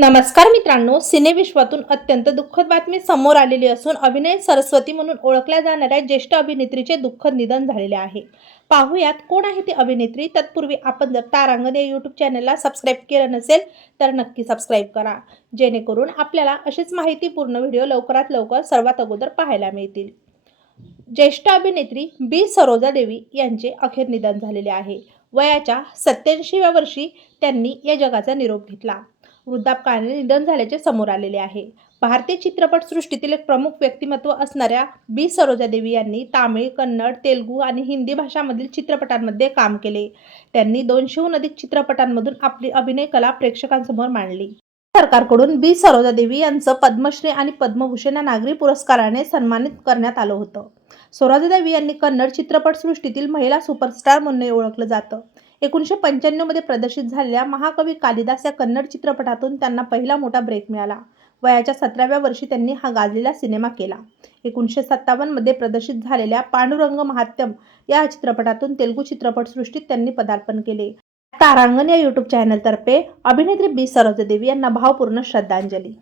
नमस्कार मित्रांनो सिनेविश्वातून अत्यंत दुःखद बातमी समोर आलेली असून अभिनय सरस्वती म्हणून ओळखल्या जाणाऱ्या ज्येष्ठ अभिनेत्रीचे दुःखद निधन झालेले आहे. पाहूयात कोण आहे ती अभिनेत्री? तत्पूर्वी आपण जर तारांगण या यूट्यूब चॅनलला सबस्क्राईब केलं नसेल तर नक्की सबस्क्राईब करा. जेणेकरून आपल्याला अशीच माहितीपूर्ण व्हिडिओ लवकरात लवकर सर्वात अगोदर पाहायला मिळतील. ज्येष्ठ अभिनेत्री बी. सरोजा देवी यांचे अखेर निधन झालेले आहे. वयाच्या सत्याऐंशीव्या वर्षी त्यांनी या जगाचा निरोप घेतला. वृद्धापकाळाने निधन झाल्याचे समोर आलेले आहे. भारतीय चित्रपटसृष्टीतील एक प्रमुख व्यक्तिमत्व असणाऱ्या बी. सरोजा देवी यांनी तामिळ कन्नड तेलुगू आणि हिंदी भाषामधील चित्रपटांमध्ये काम केले. त्यांनी दोनशेहून अधिक चित्रपटांमधून आपली अभिनय कला प्रेक्षकांसमोर मांडली. सरकारकडून बी. सरोजा देवी यांचं पद्मश्री आणि पद्मभूषण या नागरी पुरस्काराने सन्मानित करण्यात आलं होतं. सरोजा देवी यांनी कन्नड चित्रपटसृष्टीतील महिला सुपरस्टार म्हणून ओळखलं जातं. एकोणीसशे पंच्याण्णवमध्ये प्रदर्शित झालेल्या महाकवी कालिदास या कन्नड चित्रपटातून त्यांना पहिला मोठा ब्रेक मिळाला. वयाच्या सतराव्या वर्षी त्यांनी हा गाजलेला सिनेमा केला. एकोणीसशे सत्तावन्नमध्ये प्रदर्शित झालेल्या पांडुरंग महात्यम या चित्रपटातून तेलुगू चित्रपटसृष्टीत त्यांनी पदार्पण केले. तारांगण या यूट्यूब चॅनलतर्फे अभिनेत्री बी. सरोजदेवी यांना भावपूर्ण श्रद्धांजली.